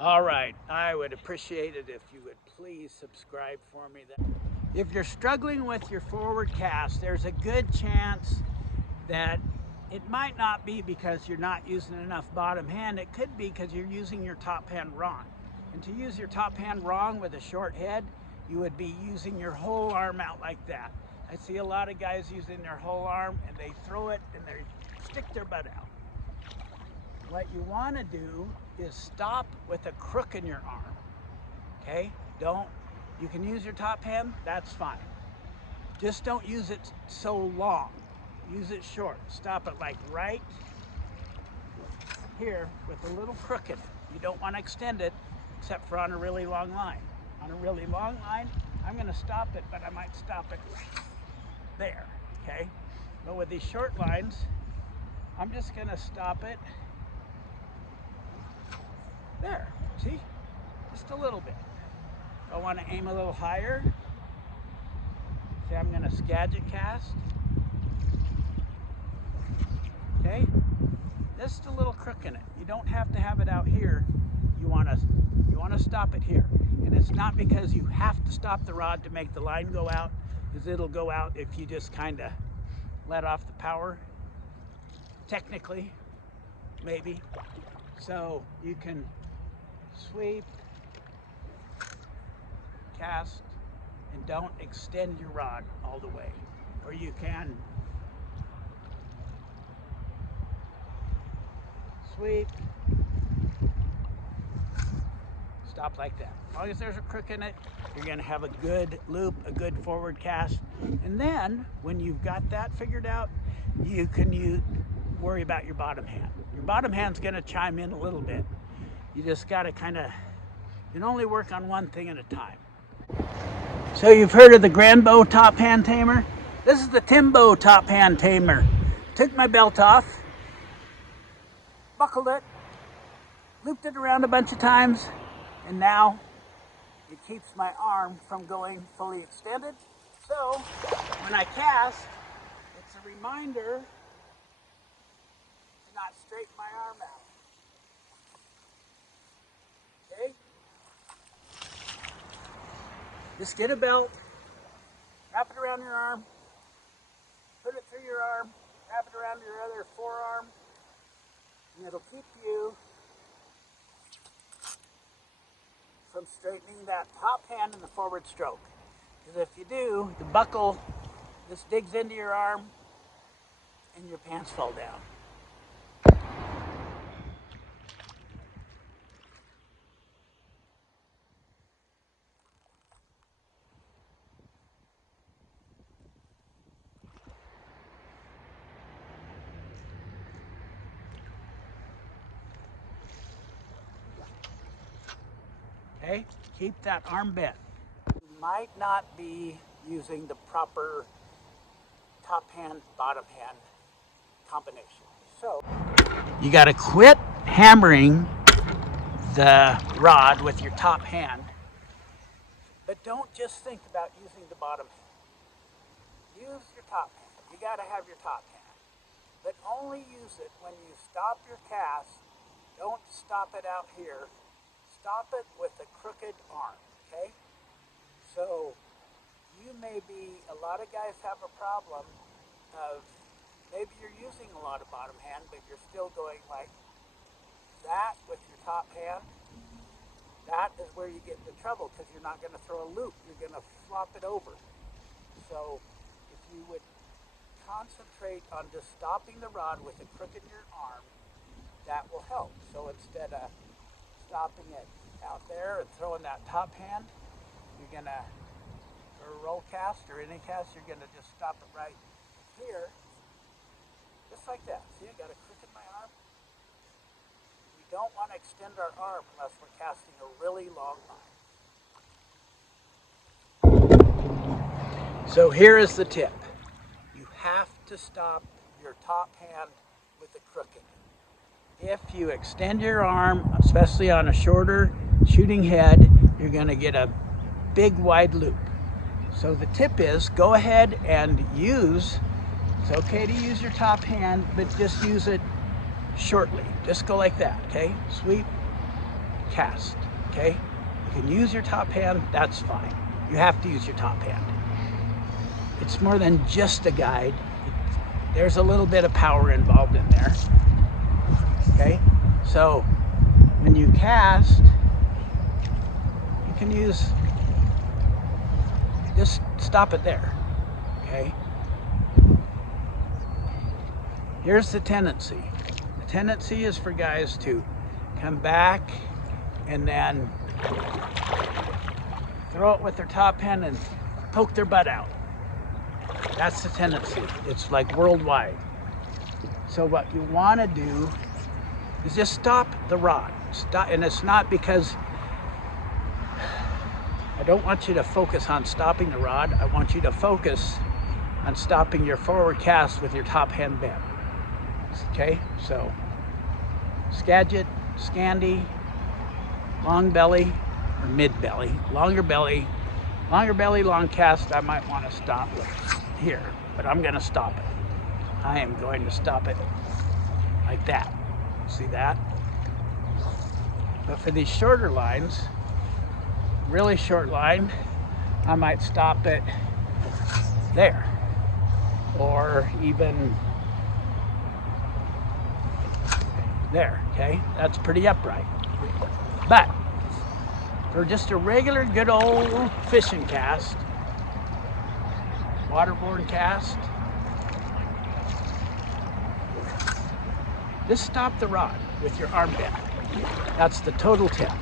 All right, I would appreciate it if you would please subscribe for me. If you're struggling with your forward cast, there's a good chance that it might not be because you're not using enough bottom hand. It could be because you're using your top hand wrong. And to use your top hand wrong with a short head, you would be using your whole arm out like that. I see a lot of guys using their whole arm and they throw it and they stick their butt out. What you want to do is stop with a crook in your arm. Okay? You can use your top hand, that's fine. Just don't use it so long. Use it short. Stop it like right here with a little crook in it. You don't want to extend it except for on a really long line. On a really long line, I'm going to stop it, but I might stop it there, okay? But with these short lines, I'm just going to stop it there, see? Just a little bit. If I want to aim a little higher, see, I'm going to Skagit cast. Okay? Just a little crook in it. You don't have to have it out here. You want to stop it here. And it's not because you have to stop the rod to make the line go out, because it'll go out if you just kind of let off the power. Technically, maybe. So you can sweep, cast, and don't extend your rod all the way. Or you can sweep, stop like that. As long as there's a crook in it, you're going to have a good loop, a good forward cast. And then when you've got that figured out, you can worry about your bottom hand. Your bottom hand's going to chime in a little bit. You just got to you can only work on one thing at a time. So you've heard of the grand bow top hand tamer? This is the Timbo top hand tamer. Took my belt off, buckled it, looped it around a bunch of times, and now it keeps my arm from going fully extended. So when I cast, it's a reminder to not straighten my arm out. Okay? Just get a belt, wrap it around your arm, put it through your arm, wrap it around your other forearm, and it'll keep you from straightening that top hand in the forward stroke. Because if you do, the buckle just digs into your arm and your pants fall down. Okay, keep that arm bent. You might not be using the proper top hand, bottom hand combination. So you got to quit hammering the rod with your top hand, but don't just think about using the bottom hand. Use your top hand. You got to have your top hand, but only use it when you stop your cast. Don't stop it out here. Stop it with a crooked arm, okay? So you may be, a lot of guys have a problem of maybe you're using a lot of bottom hand, but you're still going like that with your top hand. That is where you get into trouble because you're not going to throw a loop. You're going to flop it over. So if you would concentrate on just stopping the rod with a crook in your arm, that will help. So instead of stopping it out there and throwing that top hand, you're going to, or a roll cast or any cast, you're going to just stop it right here, just like that. See, I got a crook in my arm. We don't want to extend our arm unless we're casting a really long line. So here is the tip. You have to stop your top hand with a crook in it. If you extend your arm, especially on a shorter shooting head, you're going to get a big wide loop. So the tip is go ahead and use, it's okay to use your top hand, but just use it shortly. Just go like that, okay? Sweep, cast, okay? You can use your top hand, that's fine. You have to use your top hand. It's more than just a guide. There's a little bit of power involved in there, okay? So when you cast, you can just stop it there, okay? Here's the tendency. The tendency is for guys to come back and then throw it with their top hand and poke their butt out. That's the tendency. It's like worldwide. So what you want to do is just stop the rod. Stop, and it's not because I don't want you to focus on stopping the rod. I want you to focus on stopping your forward cast with your top hand bend. Okay, so Skagit, Scandi, long belly or mid belly, longer belly, long cast. I might want to stop it here, but I'm going to stop it. I am going to stop it like that. See that? But for these shorter lines, really short line, I might stop it there, or even there, okay? That's pretty upright. But for just a regular good old fishing cast, waterborne cast, just stop the rod with your arm bend. That's the total tip.